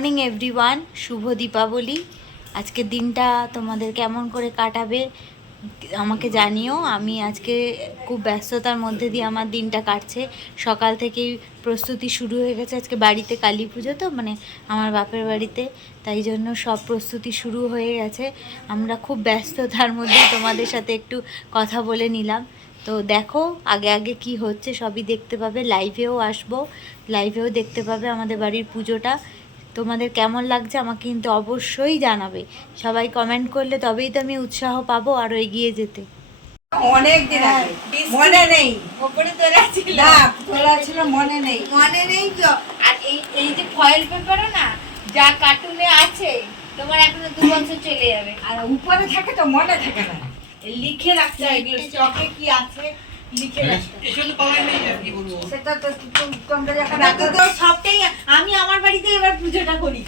Morning everyone, শুভ দীপাবলি। আজকের দিনটা তোমাদের কেমন করে কাটাবে আমাকে জানিও। আমি আজকে খুব ব্যস্ততার মধ্যে দিয়ে আমার দিনটা কাটছে। সকাল থেকেই প্রস্তুতি শুরু হয়ে গেছে। আজকে বাড়িতে কালী পুজো, তো মানে আমার বাপের বাড়িতে, তাই জন্য সব প্রস্তুতি শুরু হয়ে গেছে। আমরা খুব ব্যস্ততার মধ্যে তোমাদের সাথে একটু কথা বলে নিলাম। তো দেখো আগে আগে কি হচ্ছে সবই দেখতে পাবে, লাইভেও আসবো, লাইভেও দেখতে পাবে আমাদের বাড়ির পুজোটা। তোমাদের কেমন লাগছে আমাকে কিন্তু অবশ্যই জানাবে। সবাই কমেন্ট করলে তবেই তো আমি উৎসাহ পাবো আরো এগিয়ে যেতে। অনেক দিন আগে মনে নেই, ওপরে তোলা ছিল না তোলা ছিল মনে নেই। মনে নেই তো। আর এই এই যে ফয়েল পেপারও না, যা কার্টুনে আছে তোমার এখনো 2 বছর চলে যাবে। আর উপরে থাকে তো মনে থাকে না, লিখে রাখতে হয় এগুলো স্টকে কি আছে লিখে রাখতে হয়। এসব তো পাওয়াই নেই আর কি বলবো। সেটা তো তোমরা যখন তো সবটাই আমি আমার বাড়িতে এবার পুজোটা করি।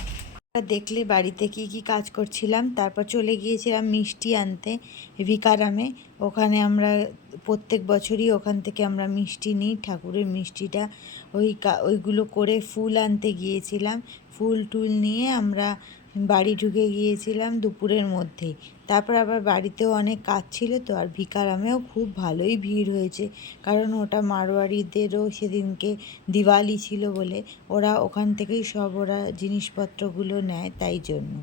দেখলে বাড়িতে কি কি কাজ করছিলাম, তারপর চলে গিয়েছিলাম মিষ্টি আনতে ভিকারামে। ওখানে আমরা প্রত্যেক বছরই ওখান থেকে আমরা মিষ্টি নিই, ঠাকুরের মিষ্টিটা ওইগুলো করে ফুল আনতে গিয়েছিলাম। ফুল টুল নিয়ে আমরা বাড়ি ঢুকে গিয়েছিলাম দুপুরের মধ্যেই। তারপর আবার বাড়িতেও অনেক কাজ ছিল, তো আর ভিকারামেও খুব ভালোই ভিড় হয়েছে, কারণ ওটা মারোয়াড়িদেরও সেদিনকে দিওয়ালি ছিল বলে ওরা ওখান থেকেই সব ওরা জিনিসপত্রগুলো নেয়, তাই জন্য।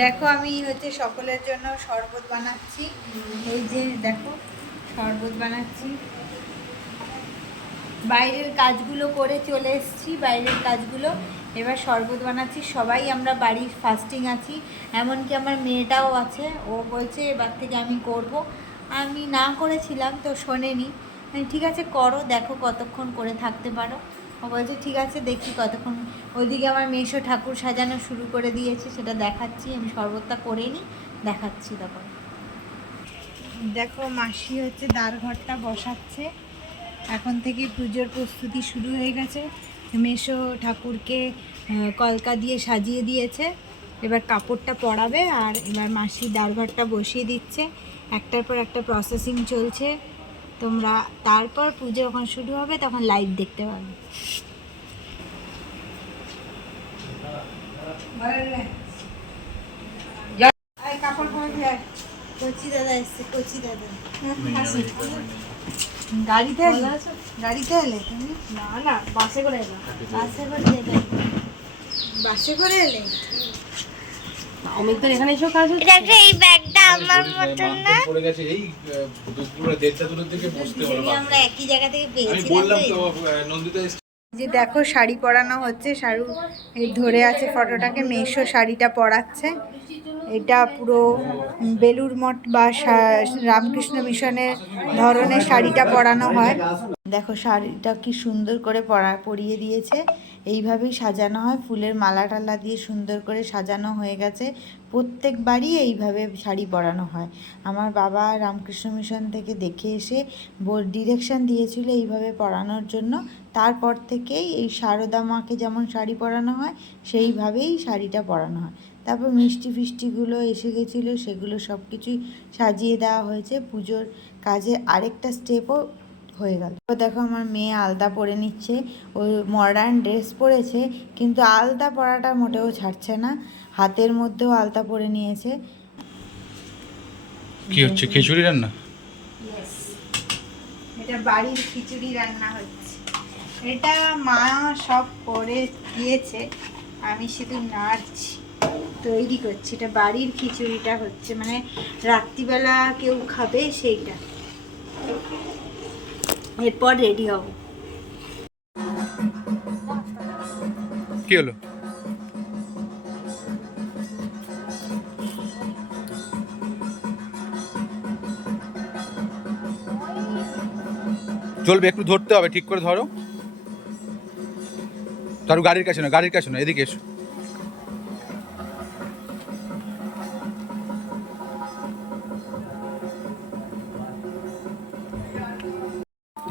দেখো আমি হচ্ছে সকলের জন্য শরবত বানাচ্ছি। এই যে দেখো শরবত বানাচ্ছি। বাইরের কাজগুলো করে চলে এসেছি, বাইরের কাজগুলো এবার শরবত বানাচ্ছি। সবাই আমরা বাড়ির ফাস্টিং আছি, এমনকি আমার মেয়েটাও আছে। ও বলছে এবার থেকে আমি করব। আমি না করেছিলাম তো শোনেনি। ঠিক আছে করো, দেখো কতক্ষণ করে থাকতে পারো। ও বলছে ঠিক আছে দেখি কতক্ষণ। ওইদিকে আমার মেশো ঠাকুর সাজানো শুরু করে দিয়েছে, সেটা দেখাচ্ছি। আমি শরবতটা করে নিই, দেখাচ্ছি তখন। দেখো মাসি হচ্ছে দ্বারঘরটা বসাচ্ছে। এখন থেকে পুজোর প্রস্তুতি শুরু হয়ে গেছে। মেশো ঠাকুরকে কলকা দিয়ে সাজিয়ে দিয়েছে, এবার কাপড়টা পরাবে আর এবার মাসি দ্বারঘরটা বসিয়ে দিচ্ছে। একটার পর একটা প্রসেসিং চলছে। তোমরা তারপর পুজো যখন শুরু হবে তখন লাইভ দেখতে পাবে। কাপড় পরে দিয়ে কচি দাদা এসছে, কচি দাদা। গাড়িতে গাড়িতে এলে তুমি? না না, বাসে করে এলাম। বাসে করে এলে? বাসে করে এলে? অমিত তো এখানে এসেও কাজ হচ্ছে। দেখো এই ব্যাগটা আমার মত না। পড়ে গেছে এই দুপুরে 1:30টা দূরের থেকে বসতে হলো। আমরা একই জায়গা থেকে আমি পেয়েছিলাম। বললাম তো নন্দিতা যে দেখো শাড়ি পরানো হচ্ছে, শাড়ু এই ধরে আছে ফটোটাকে, মেশো শাড়িটা পরাচ্ছে। এটা পুরো বেলুর মঠ বা রামকৃষ্ণ মিশনের ধরনের শাড়িটা পরানো হয়। দেখো শাড়িটা কি সুন্দর করে পরিয়ে দিয়েছে। এইভাবেই সাজানো হয়, ফুলের মালা টালা দিয়ে সুন্দর করে সাজানো হয়ে গেছে। প্রত্যেকবারই এইভাবে শাড়ি পরানো হয়। আমার বাবা রামকৃষ্ণ মিশন থেকে দেখে এসে ডিরেকশন দিয়েছিল এইভাবে পরানোর জন্য। তারপর থেকেই এই শারদা মাকে যেমন শাড়ি পরানো হয় সেইভাবেই শাড়িটা পরানো হয়। তারপর মিষ্টি ফিষ্টিগুলো এসে গেছিলো, সেগুলো সব কিছুই সাজিয়ে দেওয়া হয়েছে। পুজোর কাজে আরেকটা স্টেপও হয়ে গেল। দেখো আমার মেয়ে আলতা পরে নিচ্ছে। ও মডার্ন ড্রেস পরেছে, কিন্তু আলতা পরাটা মোটেও ছাড়ছে না, হাতের মধ্যেও আলতা পরে নিয়েছে। কি হচ্ছে? খিচুড়ি রান্না? এটা বাড়ির খিচুড়ি রান্না হচ্ছে। এটা মা সব করে দিয়েছে, আমি শুধু নাড়ছি, তৈরি করছি। এটা বাড়ির খিচুড়িটা হচ্ছে, মানে রাত্রিবেলা কেউ খাবে সেইটা। এরপর রেডি হব। কি হলো? চলবে, একটু ধরতে হবে, ঠিক করে ধরো। ধরো গাড়ির কাছে না, গাড়ির কাছে না, এদিকে এসো।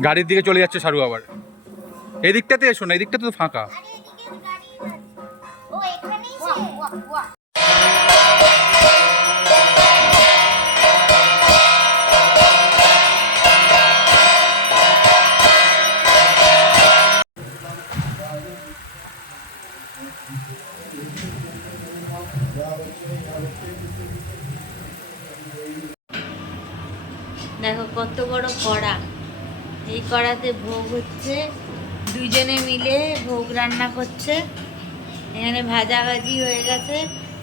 গাড়ির দিকে চলে যাচ্ছে সারু আবার। এদিকটাতে এসো না, এদিকটাতে তো ফাঁকা। দেখো কত বড় কড়া, এই কড়াতে ভোগ হচ্ছে, দুজনে মিলে ভোগ রান্না করছে। এখানে ভাজাভাজি হয়ে গেছে,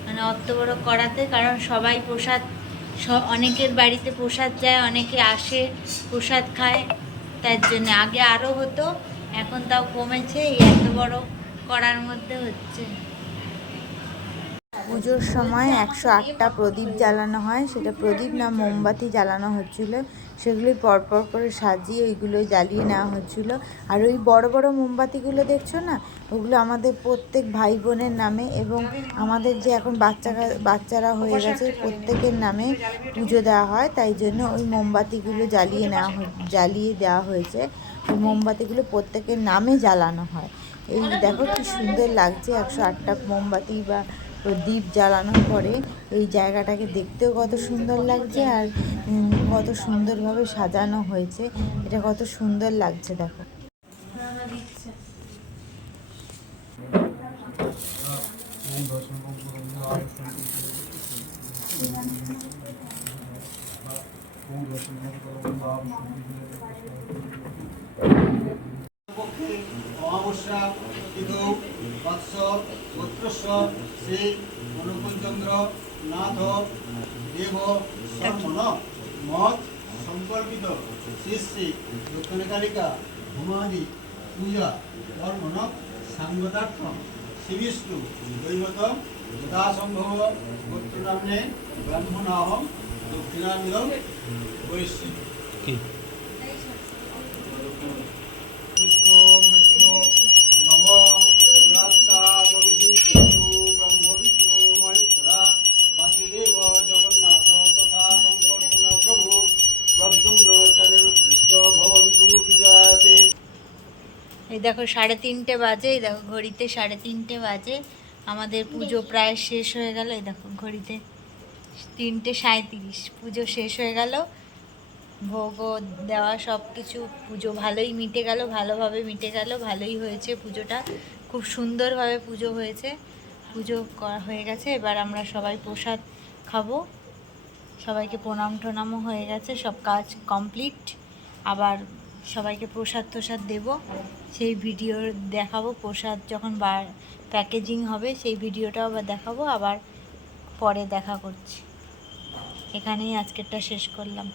মানে অত বড় কড়াতে, কারণ সবাই প্রসাদ, অনেকের বাড়িতে প্রসাদ যায়, অনেকে আসে প্রসাদ খায়, তার জন্য। আগে আরও হতো, এখন তাও কমেছে, এই এত বড় কড়ার মধ্যে হচ্ছে। পুজোর সময় 108টা প্রদীপ জ্বালানো হয়, সেটা প্রদীপ না মোমবাতি জ্বালানো হচ্ছিল, সেগুলোই পরপর করে সাজিয়ে ওইগুলো জ্বালিয়ে নেওয়া হচ্ছিল। আর ওই বড় বড় মোমবাতিগুলো দেখছো না, ওগুলো আমাদের প্রত্যেক ভাই বোনের নামে, এবং আমাদের যে এখন বাচ্চারা হয়ে গেছে প্রত্যেকের নামে পুজো দেওয়া হয়, তাই জন্য ওই মোমবাতিগুলো জ্বালিয়ে দেওয়া হয়েছে। ওই মোমবাতিগুলো প্রত্যেকের নামে জ্বালানো হয়। এই দেখো কি সুন্দর লাগছে, 108টা মোমবাতি বা দ্বীপ জ্বালানোর পরে এই জায়গাটাকে দেখতেও কত সুন্দর লাগছে, আর কত সুন্দরভাবে সাজানো হয়েছে, এটা কত সুন্দর লাগছে দেখো। অমাবস্যা তিথৌ বৎস গোত্রস্য শ্রী অনুকূলচন্দ্র নাথ দেব সর্বণ মত সংকল্পিত শ্রী শ্রী দক্ষিণকালিকা হোমাদি পূজা কর্মণ সাঙ্গতার্থম শ্রীবিষ্ণু দৈবতম যথাসম্ভব গোত্রনাম্নে ব্রাহ্মণাহম দক্ষিণামিদম বৈশ্য। এই দেখো 3:30 বাজে, এই দেখো ঘড়িতে 3:30 বাজে, আমাদের পুজো প্রায় শেষ হয়ে গেল। এই দেখো ঘড়িতে 3:37, পুজো শেষ হয়ে গেল, ভোগও দেওয়া, সব কিছু, পুজো ভালোই মিটে গেল, ভালোভাবে মিটে গেল, ভালোই হয়েছে পুজোটা, খুব সুন্দরভাবে পুজো হয়েছে। পুজো করা হয়ে গেছে, এবার আমরা সবাই প্রসাদ খাবো, সবাইকে প্রণাম টনামও হয়ে গেছে, সব কাজ কমপ্লিট। আবার সবাইকে প্রসাদ টোসাদ দেবো, সেই ভিডিও দেখাবো, প্রসাদ যখন প্যাকেজিং হবে সেই ভিডিওটাও আবার দেখাবো, আবার পরে দেখা করছি। এখানেই আজকেরটা শেষ করলাম।